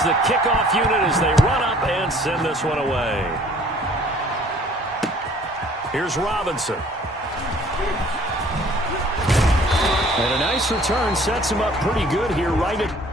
is the kickoff unit as they run up and send this one away. Here's Robinson. And a nice return sets him up pretty good here right at...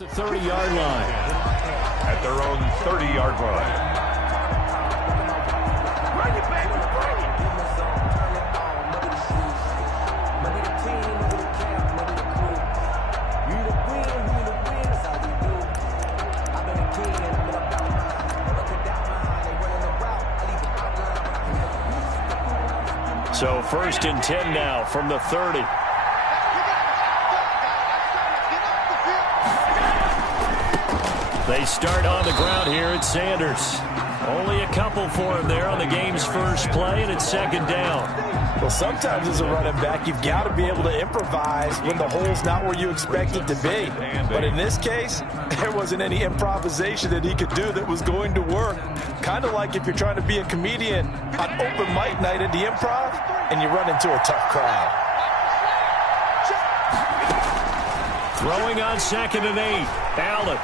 The 30-yard line. At their own 30-yard line. So 1st and 10 now from the 30. They start on the ground here at Sanders. Only a couple for him there on the game's first play, and it's 2nd down. Well, sometimes as a running back, you've got to be able to improvise when the hole's not where you expect it to be. But in this case, there wasn't any improvisation that he could do that was going to work. Kind of like if you're trying to be a comedian on open mic night at the Improv, and you run into a tough crowd. Throwing on 2nd and 8. Allen.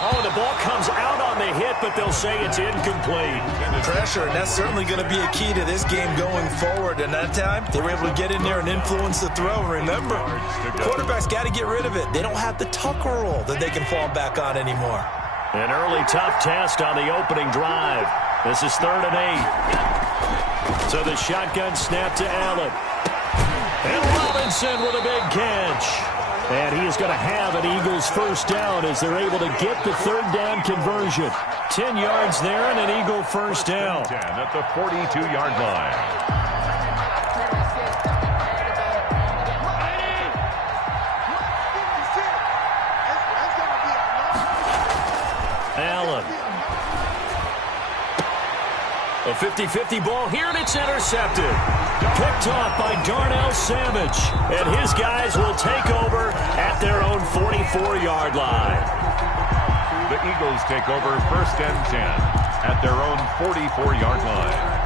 Oh, the ball comes out on the hit, but they'll say it's incomplete. Pressure, and that's certainly going to be a key to this game going forward. And that time, they were able to get in there and influence the throw. Remember, quarterbacks got to get rid of it. They don't have the Tucker rule that they can fall back on anymore. An early tough test on the opening drive. This is 3rd and 8. So the shotgun snap to Allen. And Robinson with a big catch. And he is going to have an Eagles first down as they're able to get the third down conversion. 10 yards there and an Eagle first down. 10 at the 42-yard line. Allen. A 50-50 ball here, and it's intercepted. Picked off by Darnell Savage. And his guys will take over at their own 44-yard line. The Eagles take over 1st and 10 at their own 44-yard line.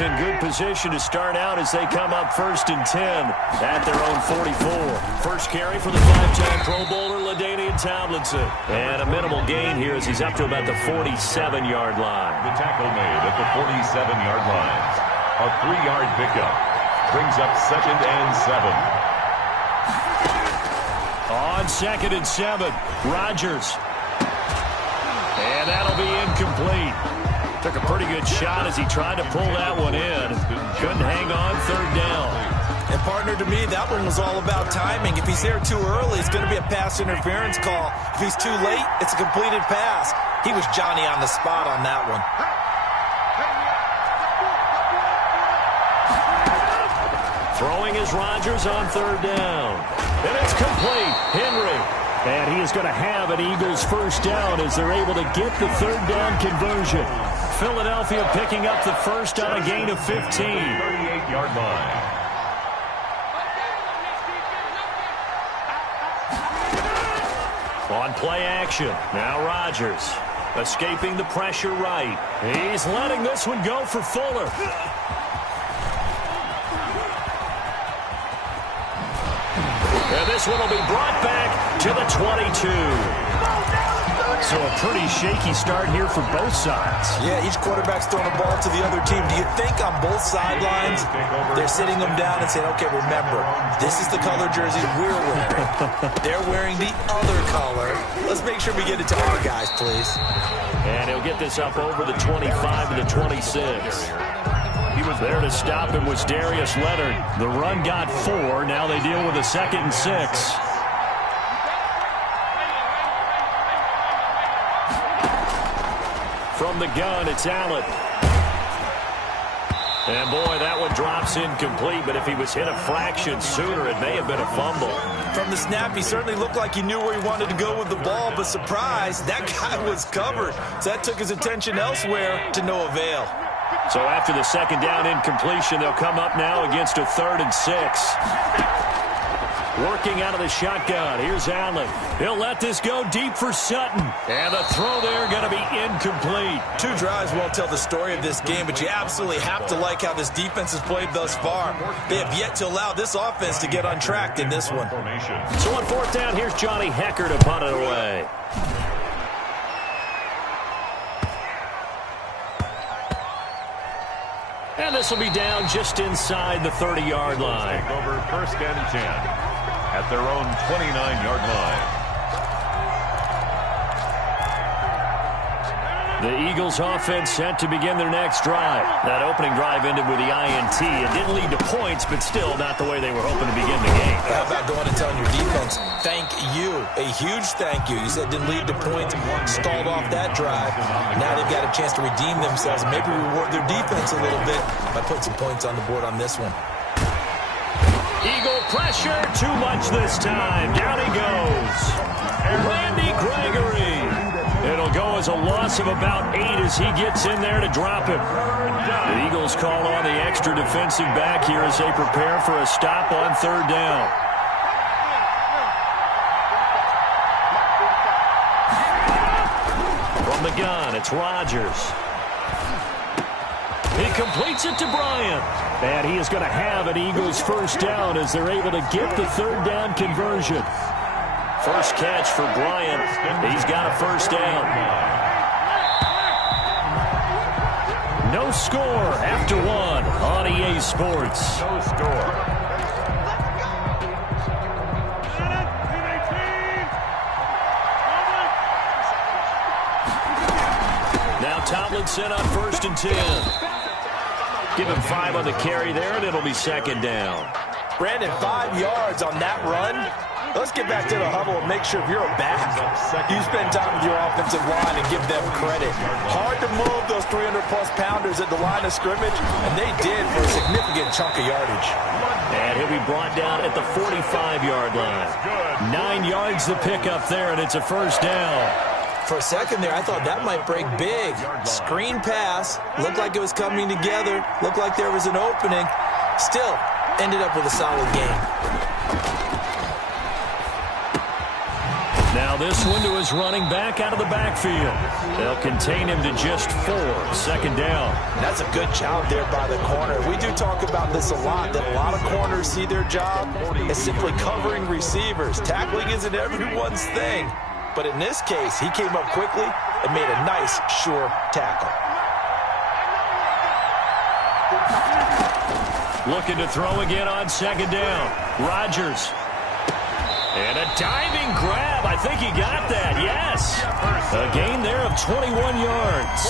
In good position to start out as they come up 1st and 10 at their own 44. First carry for the 5-time Pro Bowler, LaDainian Tomlinson. And a minimal gain here as he's up to about the 47-yard line. The tackle made at the 47-yard line. A 3-yard pickup brings up 2nd and 7. On 2nd and 7, Rodgers. And that'll be incomplete. Took a pretty good shot as he tried to pull that one in. Couldn't hang on 3rd down. And, partner, to me, that one was all about timing. If he's there too early, it's going to be a pass interference call. If he's too late, it's a completed pass. He was Johnny on the spot on that one. Throwing is Rodgers on 3rd down. And it's complete. Henry. And he is going to have an Eagles first down as they're able to get the 3rd down conversion. Philadelphia picking up the first on a gain of 15. 38-yard line. On play action. Now Rodgers escaping the pressure right. He's letting this one go for Fuller. And this one will be brought back to the 22. So a pretty shaky start here for both sides. Yeah, each quarterback's throwing a ball to the other team. Do you think on both sidelines they're sitting them down and saying, okay, remember, this is the color jersey we're wearing. They're wearing the other color. Let's make sure we get it to our guys, please. And he'll get this up over the 25 to the 26. He was there to stop him was Darius Leonard. The run got 4. Now they deal with a 2nd and 6. From the gun, it's Allen. And, boy, that one drops incomplete, but if he was hit a fraction sooner, it may have been a fumble. From the snap, he certainly looked like he knew where he wanted to go with the ball, but surprise, that guy was covered. So that took his attention elsewhere to no avail. So after the 2nd down incompletion, they'll come up now against a 3rd and 6. Working out of the shotgun. Here's Allen. He'll let this go deep for Sutton. And the throw there going to be incomplete. 2 drives won't tell the story of this game, but you absolutely have to like how this defense has played thus far. They have yet to allow this offense to get untracked in this one. So on 4th down, here's Johnny Hecker to punt it away. And this will be down just inside the 30-yard line. Take over 1st and 10 at their own 29-yard line. The Eagles offense set to begin their next drive. That opening drive ended with the INT. It didn't lead to points, but still not the way they were hoping to begin the game. How about going and telling your defense, thank you, a huge thank you. You said it didn't lead to points, stalled off that drive. Now they've got a chance to redeem themselves and maybe reward their defense a little bit by putting some points on the board on this one. Eagle pressure, too much this time. Down he goes. Randy Gregory. It'll go as a loss of about 8 as he gets in there to drop him. The Eagles call on the extra defensive back here as they prepare for a stop on 3rd down. From the gun, it's Rodgers. He completes it to Bryant. And he is going to have an Eagles first down as they're able to get the 3rd down conversion. First catch for Bryant. He's got a first down. No score after 1 on EA Sports. No score. Tomlinson on 1st and 10. Give him 5 on the carry there, and it'll be 2nd down. Brandon, 5 yards on that run. Let's get back to the huddle and make sure if you're a back, you spend time with your offensive line and give them credit. Hard to move those 300-plus pounders at the line of scrimmage, and they did for a significant chunk of yardage. And he'll be brought down at the 45-yard line. 9 yards to pick up there, and it's a 1st down. For a second there, I thought that might break big. Screen pass, looked like it was coming together, looked like there was an opening. Still, ended up with a solid game. Now this one to his running back out of the backfield. They'll contain him to just 4. 2nd down. That's a good job there by the corner. We do talk about this a lot, that a lot of corners see their job as simply covering receivers. Tackling isn't everyone's thing. But in this case, he came up quickly and made a nice, sure tackle. Looking to throw again on 2nd down. Rodgers. And a diving grab. I think he got that. Yes. A gain there of 21 yards.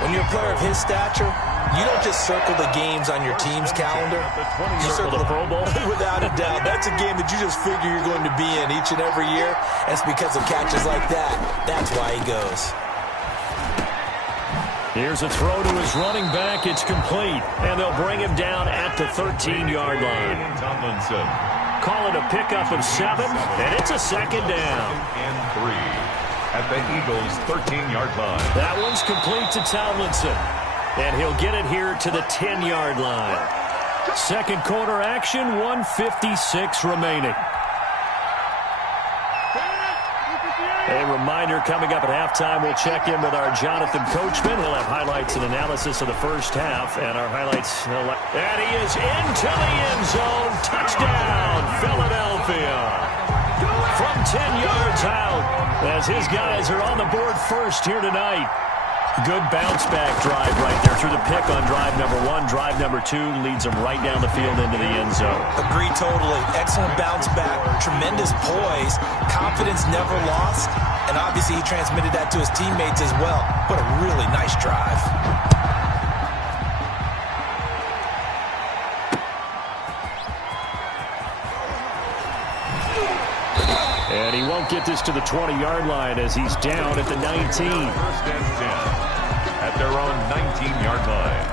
When you're a player of his stature, you don't just circle the games on your team's calendar. You circle the Pro Bowl. Without a doubt. That's a game that you just figure you're going to be in each and every year. That's because of catches like that. That's why he goes. Here's a throw to his running back. It's complete. And they'll bring him down at the 13-yard line. Tomlinson. Call it a pickup of 7, and it's a 2nd down. And 3 at the Eagles' 13-yard line. That one's complete to Tomlinson, and he'll get it here to the 10-yard line. 2nd quarter action, 1:56 remaining. A reminder, coming up at halftime, we'll check in with our Jonathan Coachman. He'll have highlights and analysis of the first half, and our highlights. And he is into the end zone. Touchdown, Philadelphia. From 10 yards out, as his guys are on the board first here tonight. Good bounce-back drive right there through the pick on drive number 1. Drive number 2 leads them right down the field into the end zone. Agree totally. Excellent bounce-back, tremendous poise, confidence never lost, and obviously he transmitted that to his teammates as well. What a really nice drive. And he won't get this to the 20-yard line as he's down at the 19. 1st and 10 at their own 19-yard line.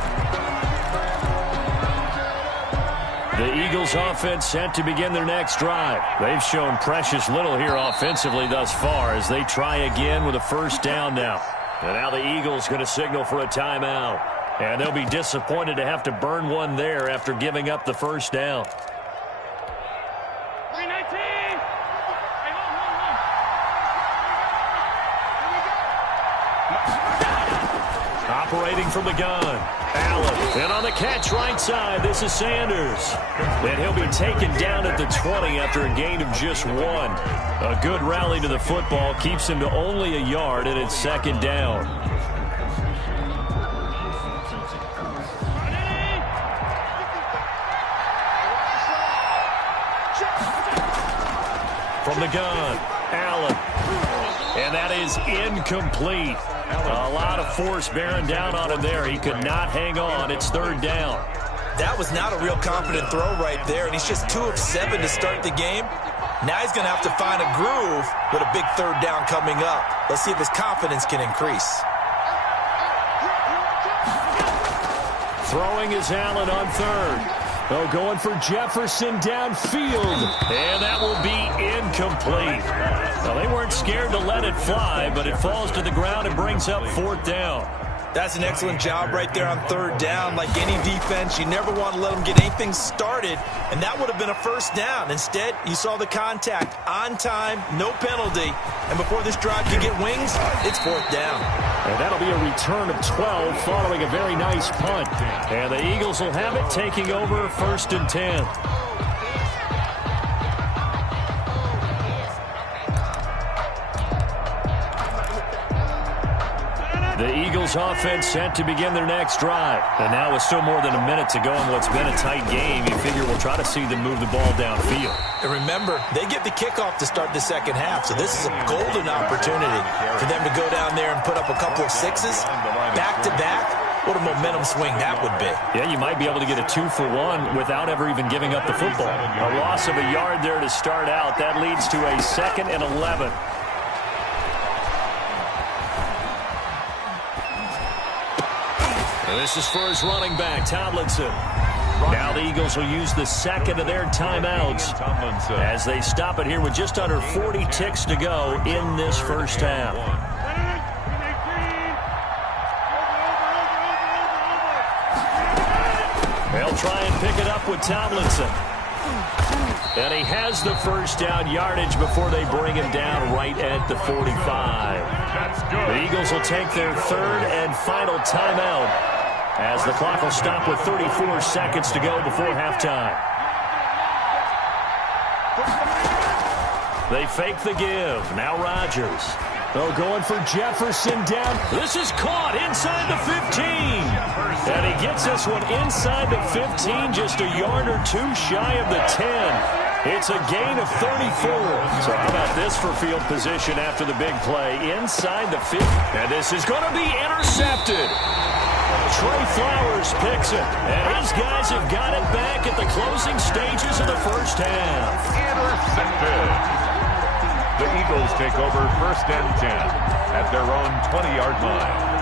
The Eagles offense set to begin their next drive. They've shown precious little here offensively thus far as they try again with a 1st down now. And now the Eagles going to signal for a timeout. And they'll be disappointed to have to burn one there after giving up the 1st down. Operating from the gun, Allen. And on the catch right side, this is Sanders. And he'll be taken down at the 20 after a gain of just 1. A good rally to the football keeps him to only a yard, and it's 2nd down. From the gun, Allen. And that is incomplete. A lot of force bearing down on him there. He could not hang on. It's 3rd down. That was not a real confident throw right there, and he's just 2 of 7 to start the game. Now he's going to have to find a groove with a big 3rd down coming up. Let's see if his confidence can increase. Throwing is Allen on 3rd. Oh, going for Jefferson downfield. And that will be incomplete. Well, they weren't scared to let it fly, but it falls to the ground and brings up 4th down. That's an excellent job right there on 3rd down. Like any defense, you never want to let them get anything started, and that would have been a 1st down. Instead, you saw the contact on time, no penalty, and before this drive could get wings, it's 4th down. And that'll be a return of 12 following a very nice punt. And the Eagles will have it, taking over 1st and 10. The Eagles Eagles offense set to begin their next drive. And now with still more than a minute to go in what's been a tight game, you figure we'll try to see them move the ball downfield. And remember, they get the kickoff to start the second half, so this is a golden opportunity for them to go down there and put up a couple of sixes back-to-back. What a momentum swing that would be. Yeah, you might be able to get a 2-for-1 without ever even giving up the football. A loss of a yard there to start out. That leads to a 2nd and 11. And this is for his running back, Tomlinson. Now the Eagles will use the second of their timeouts as they stop it here with just under 40 ticks to go in this first half. They'll try and pick it up with Tomlinson. And he has the first down yardage before they bring him down right at the 45. The Eagles will take their third and final timeout as the clock will stop with 34 seconds to go before halftime. They fake the give. Now Rodgers. Oh, going for Jefferson down. This is caught inside the 15. And he gets this one inside the 15, just a yard or two shy of the 10. It's a gain of 34. So how about this for field position after the big play? Inside the 50. And this is going to be intercepted. Trey Flowers picks it. And his guys have got it back at the closing stages of the first half. Intercepted. The Eagles take over 1st and 10 at their own 20-yard line.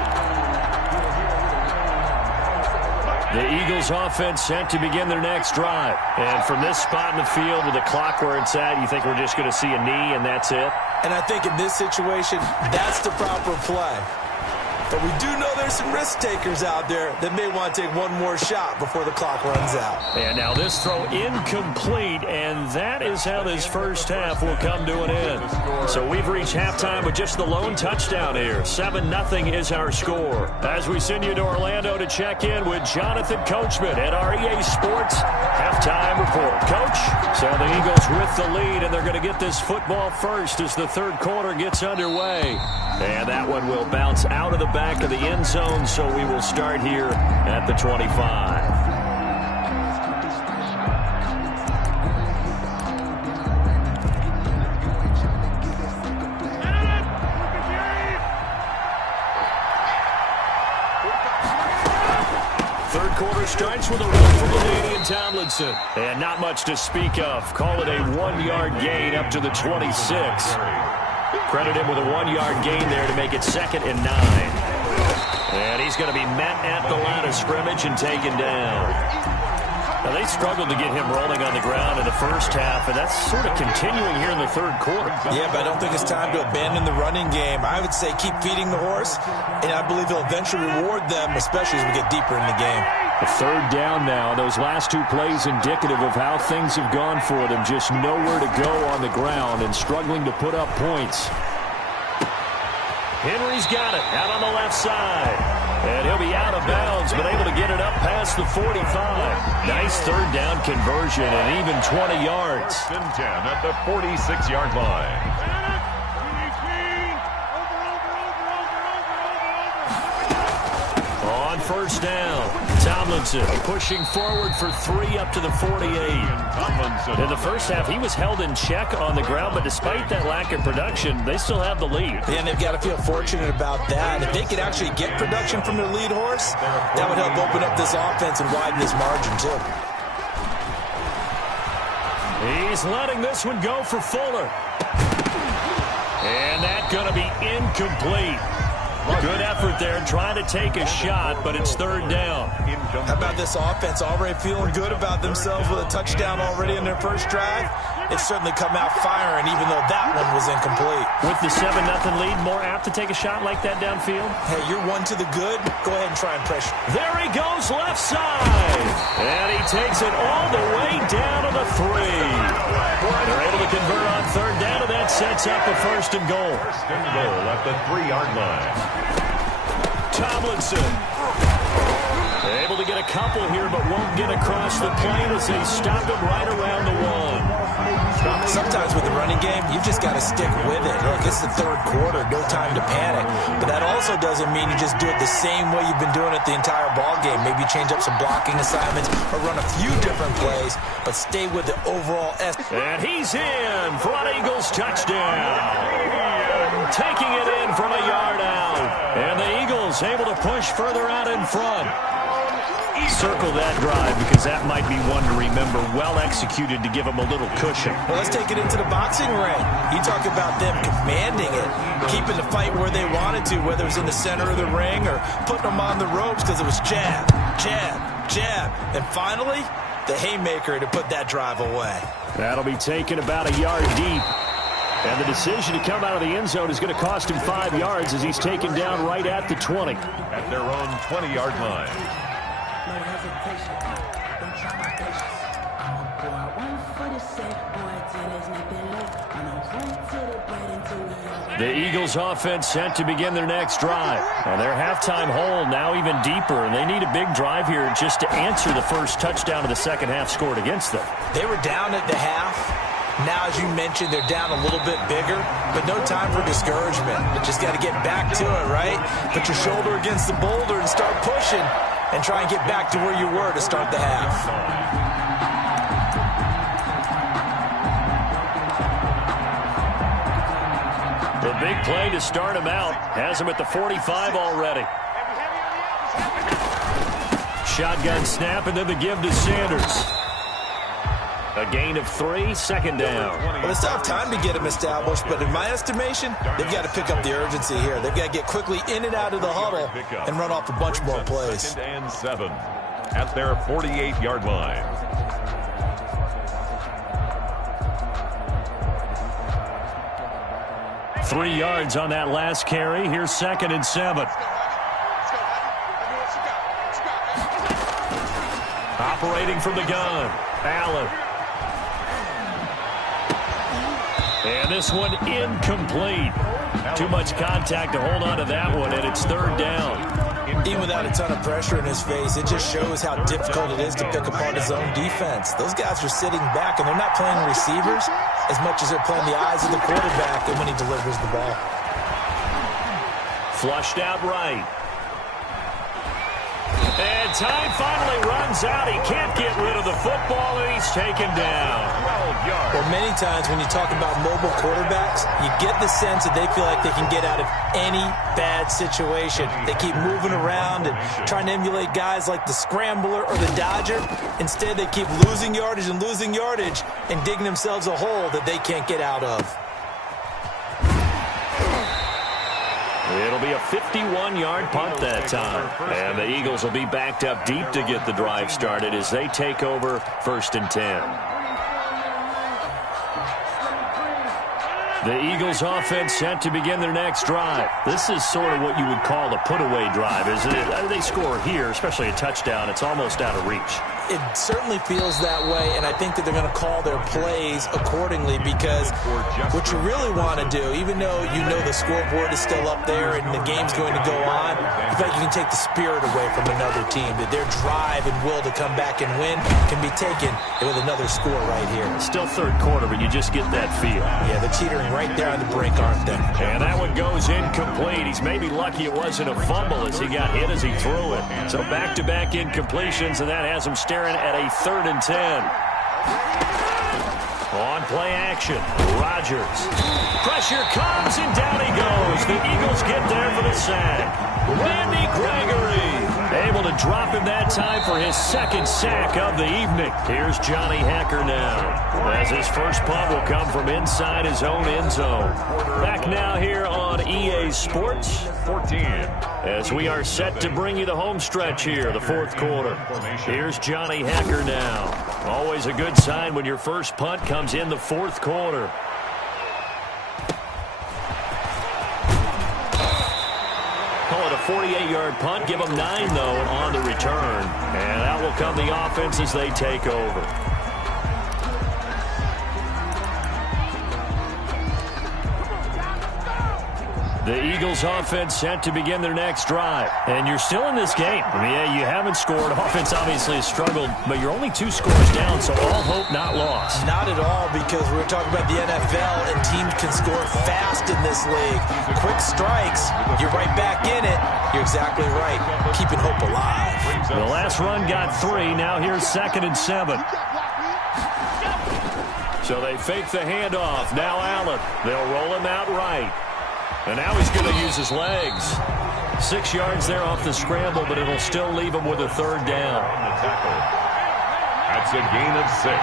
The Eagles offense set to begin their next drive. And from this spot in the field with the clock where it's at, you think we're just going to see a knee and that's it? And I think in this situation, that's the proper play. But we do know there's some risk takers out there that may want to take one more shot before the clock runs out. And now this throw incomplete, and that is how this first half will come to an end. So we've reached halftime with just the lone touchdown here. 7-0 is our score. As we send you to Orlando to check in with Jonathan Coachman at our EA Sports Halftime Report. Coach, so the Eagles with the lead, and they're going to get this football first as the third quarter gets underway. And that one will bounce out of the back of the end zone, so we will start here at the 25. Third quarter starts with a run from Canadian Tomlinson. And not much to speak of. Call it a 1-yard gain up to the 26. Credit him with a 1-yard gain there to make it 2nd and 9. And he's going to be met at the line of scrimmage and taken down. Now, they struggled to get him rolling on the ground in the first half, and that's sort of continuing here in the third quarter. Yeah, but I don't think it's time to abandon the running game. I would say keep feeding the horse, and I believe he'll eventually reward them, especially as we get deeper in the game. The third down now. Those last two plays indicative of how things have gone for them. Just nowhere to go on the ground and struggling to put up points. Henry's got it out on the left side. And he'll be out of bounds, but able to get it up past the 45. Nice third down conversion and even 20 yards. 1st and 10 at the 46-yard line. On first down, Tomlinson pushing forward for 3 up to the 48. In the first half, he was held in check on the ground, but despite that lack of production, they still have the lead. And they've got to feel fortunate about that. If they could actually get production from their lead horse, that would help open up this offense and widen this margin, too. He's letting this one go for Fuller. And that's going to be incomplete. Good effort there, trying to take a shot, but it's third down. How about this offense already feeling good about themselves with a touchdown already in their first drive? It's certainly come out firing, even though that one was incomplete. With the 7-0 lead, more apt to take a shot like that downfield? Hey, you're one to the good. Go ahead and try and pressure. There he goes, left side. And he takes it all the way down to the 3. They're able to convert on third down, and that sets up a 1st and goal. 1st and goal at the 3-yard line. Tomlinson able to get a couple here, but won't get across the plane as they stop him right around the 1. Sometimes with the running game, you just got to stick with it. Look, it's the third quarter, no time to panic. But that also doesn't mean you just do it the same way you've been doing it the entire ball game. Maybe change up some blocking assignments or run a few different plays, but stay with the overall And he's in for an Eagles touchdown. Taking it in from a yard out. And the Eagles able to push further out in front. Circle that drive because that might be one to remember. Well executed to give them a little cushion. Well, let's take it into the boxing ring. You talk about them commanding it, keeping the fight where they wanted to, whether it was in the center of the ring or putting them on the ropes because it was jab, jab, jab. And finally, the haymaker to put that drive away. That'll be taken about a yard deep. And the decision to come out of the end zone is going to cost him 5 yards as he's taken down right at the 20. At their own 20-yard line. The Eagles offense set to begin their next drive. And their halftime hole now even deeper, and they need a big drive here just to answer the first touchdown of the second half scored against them. They were down at the half. Now, as you mentioned, they're down a little bit bigger, but no time for discouragement. You just got to get back to it, right? Put your shoulder against the boulder and start pushing and try and get back to where you were to start the half. The big play to start him out has him at the 45 already. Shotgun snap and then the give to Sanders. A gain of 3, second down. Well, it's tough time to get them established, but in my estimation, they've got to pick up the urgency here. They've got to get quickly in and out of the huddle and run off a bunch more plays. 2nd and 7 at their 48-yard line. Three yards on that last carry. Here's 2nd and 7. Operating from the gun, Allen. And this one incomplete. Too much contact to hold on to that one, and it's 3rd down. Even without a ton of pressure in his face, it just shows how difficult it is to pick apart his own defense. Those guys are sitting back, and they're not playing receivers as much as they're playing the eyes of the quarterback and when he delivers the ball. Flushed out right. And time finally runs out. He can't get rid of the football, and he's taken down. 12 yards. Well, many times when you talk about mobile quarterbacks, you get the sense that they feel like they can get out of any bad situation. They keep moving around and trying to emulate guys like the scrambler or the dodger. Instead, they keep losing yardage and digging themselves a hole that they can't get out of. It'll be a 51-yard punt that time. And the Eagles will be backed up deep to get the drive started as they take over 1st and 10. The Eagles offense set to begin their next drive. This is sort of what you would call a put-away drive, isn't it? They score here, especially a touchdown. It's almost out of reach. It certainly feels that way, and I think that they're going to call their plays accordingly because what you really want to do, even though you know the scoreboard is still up there and the game's going to go on, you feel like you can take the spirit away from another team, that their drive and will to come back and win can be taken with another score right here. Still 3rd quarter, but you just get that feel. Yeah, they're teetering right there on the brink, aren't they? And that one goes incomplete. He's maybe lucky it wasn't a fumble as he got hit as he threw it. So back-to-back incompletions, and that has him staring at a 3rd and 10. On play action, Rodgers. Pressure comes, and down he goes. The Eagles get there for the sack. Randy Gregory able to drop him that time for his 2nd sack of the evening. Here's Johnny Hacker now, as his first punt will come from inside his own end zone. Back now here on EA Sports 14, as we are set to bring you the home stretch here, the 4th quarter. Here's Johnny Hacker now. Always a good sign when your first punt comes in the 4th quarter. Call it a 48-yard punt. Give them 9, though, on the return. And out will come the offense as they take over. The Eagles offense set to begin their next drive. And you're still in this game. I mean, yeah, you haven't scored. Offense obviously has struggled, but you're only 2 scores down, so all hope not lost. Not at all, because we're talking about the NFL, and teams can score fast in this league. Quick strikes, you're right back in it. You're exactly right. Keeping hope alive. The last run got 3. Now here's 2nd and 7. So they fake the handoff. Now Allen. They'll roll him out right. And now he's going to use his legs. 6 yards there off the scramble, but it'll still leave him with a 3rd down. That's a gain of 6.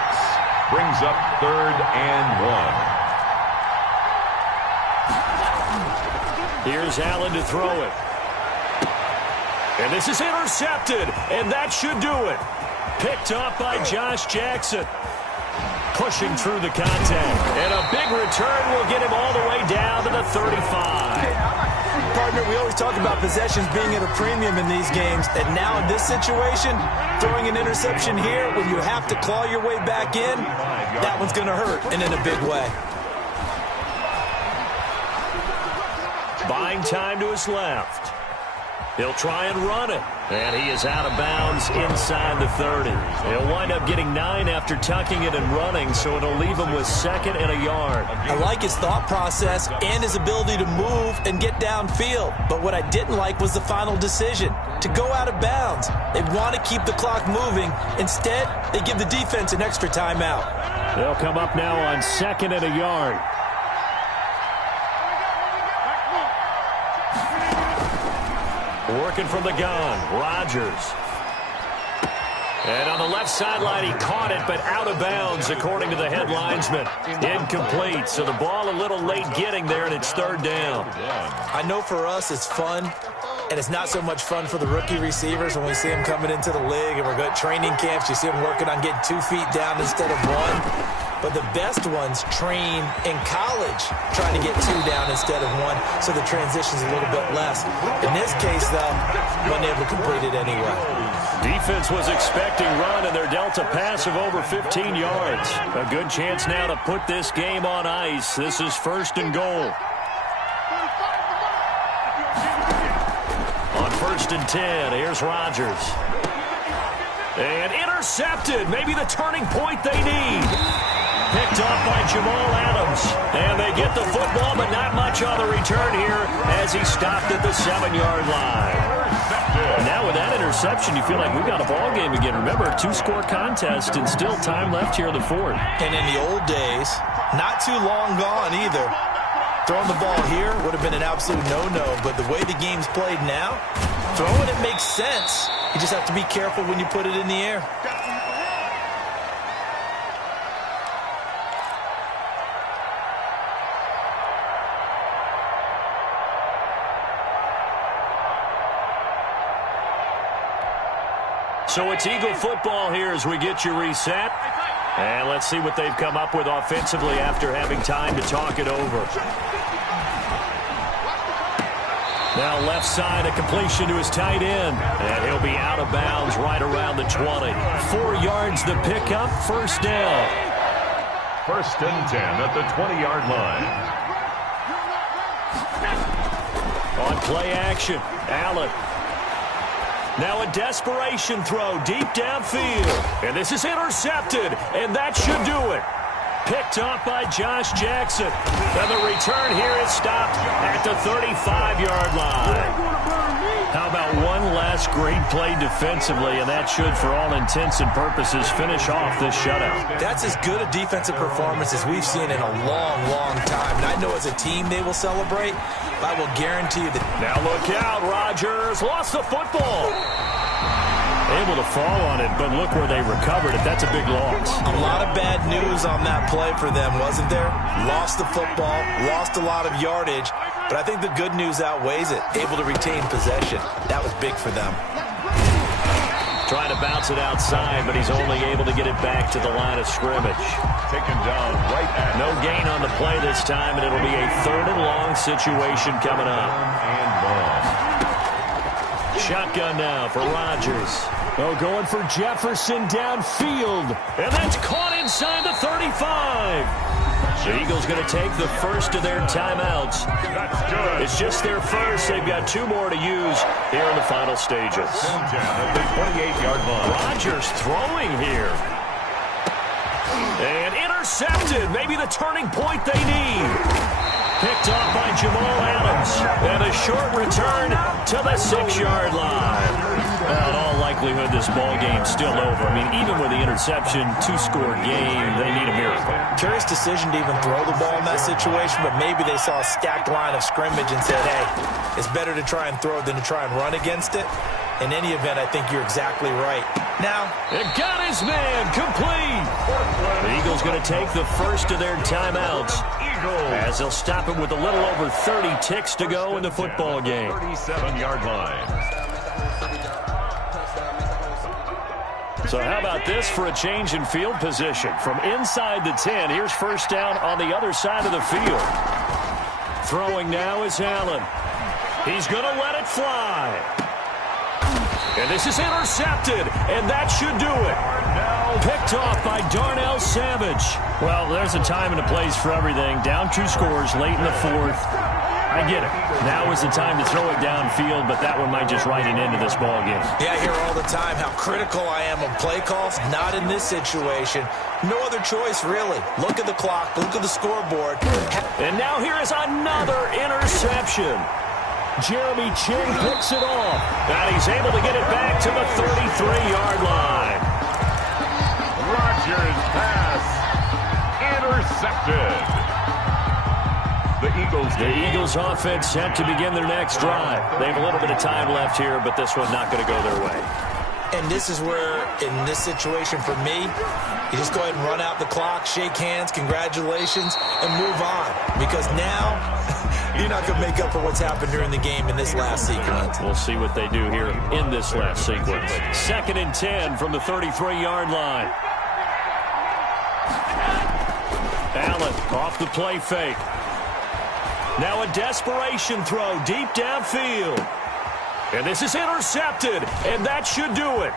Brings up 3rd and 1. Here's Allen to throw it. And this is intercepted, and that should do it. Picked up by Josh Jackson. Pushing through the contact. And a big return will get him all the way down to the 35. Partner, we always talk about possessions being at a premium in these games. And now in this situation, throwing an interception here when you have to claw your way back in, that one's going to hurt, and in a big way. Buying time to his left. He'll try and run it. And he is out of bounds inside the 30. He'll wind up getting 9 after tucking it and running, so it'll leave him with 2nd and a yard. I like his thought process and his ability to move and get downfield. But what I didn't like was the final decision, to go out of bounds. They want to keep the clock moving. Instead, they give the defense an extra timeout. They'll come up now on 2nd and a yard. Working from the gun, Rodgers. And on the left sideline, he caught it, but out of bounds, according to the head linesman. Incomplete, so the ball a little late getting there, and it's 3rd down. I know for us it's fun, and it's not so much fun for the rookie receivers when we see them coming into the league, and we're going to training camps. You see them working on getting 2 feet down instead of 1. But the best ones train in college trying to get 2 down instead of 1, so the transition's a little bit less. In this case, though, wasn't able to complete it anyway. Defense was expecting run, and they're dealt a pass of over 15 yards. A good chance now to put this game on ice. This is 1st and goal. On 1st and 10, here's Rodgers. And intercepted. Maybe the turning point they need. Picked up by Jamal Adams. And they get the football, but not much on the return here as he stopped at the 7-yard line. Now with that interception, you feel like we've got a ball game again. Remember, a 2-score contest and still time left here in the 4th. And in the old days, not too long gone either. Throwing the ball here would have been an absolute no-no, but the way the game's played now, throwing it makes sense. You just have to be careful when you put it in the air. So it's Eagle football here as we get you reset. And let's see what they've come up with offensively after having time to talk it over. Now left side, a completion to his tight end. And he'll be out of bounds right around the 20. 4 yards the pickup, 1st down. 1st and 10 at the 20-yard line. On play action, Allen. Now a desperation throw deep downfield. And this is intercepted, and that should do it. Picked up by Josh Jackson. And the return here is stopped at the 35-yard line. How about one last great play defensively, and that should, for all intents and purposes, finish off this shutout. That's as good a defensive performance as we've seen in a long, long time. And I know as a team they will celebrate, but I will guarantee you that... Now look out, Rodgers lost the football. Able to fall on it, but look where they recovered it. That's a big loss. A lot of bad news on that play for them, wasn't there? Lost the football, lost a lot of yardage, but I think the good news outweighs it. Able to retain possession. That was big for them. Trying to bounce it outside, but he's only able to get it back to the line of scrimmage. Taken down right at. No gain on the play this time, and it'll be a 3rd and long situation coming up. And long. Shotgun now for Rodgers. Oh, going for Jefferson downfield. And that's caught inside the 35. The Eagles going to take the first of their timeouts. That's good. It's just their first. They've got 2 more to use here in the final stages. 10 at the 28-yard line. Rodgers throwing here. And intercepted. Maybe the turning point they need. Picked off by Jamal Adams. And a short return to the 6-yard line. Well, in all likelihood, this ball game's still over. I mean, even with the interception, 2-score game, they need a miracle. Curious decision to even throw the ball in that situation, but maybe they saw a stacked line of scrimmage and said, hey, it's better to try and throw than to try and run against it. In any event, I think you're exactly right. Now, it got his man complete. The Eagles going to take the first of their timeouts as they'll stop it with a little over 30 ticks to go in the football game. 37-yard line. So how about this for a change in field position? From inside the 10, here's first down on the other side of the field. Throwing now is Allen. He's going to let it fly. And this is intercepted, and that should do it. Picked off by Darnell Savage. Well, there's a time and a place for everything. Down 2 scores late in the 4th. I get it. Now is the time to throw it downfield, but that one might just write it into this ball game. Yeah, I hear all the time how critical I am of play calls. Not in this situation. No other choice, really. Look at the clock. Look at the scoreboard. And now here is another interception. Jeremy Chin picks it off. And he's able to get it back to the 33-yard line. Rodgers pass intercepted. The Eagles offense set to begin their next drive. They have a little bit of time left here, but this one's not going to go their way. And this is where, in this situation for me, you just go ahead and run out the clock, shake hands, congratulations, and move on. Because now, you're not going to make up for what's happened during the game in this last sequence. We'll see what they do here in this last sequence. 2nd and 10 from the 33-yard line. Allen off the play fake. Now a desperation throw deep downfield. And this is intercepted, and that should do it.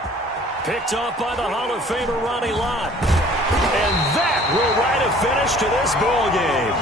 Picked off by the Hall of Famer Ronnie Lott. And that will write a finish to this ball game.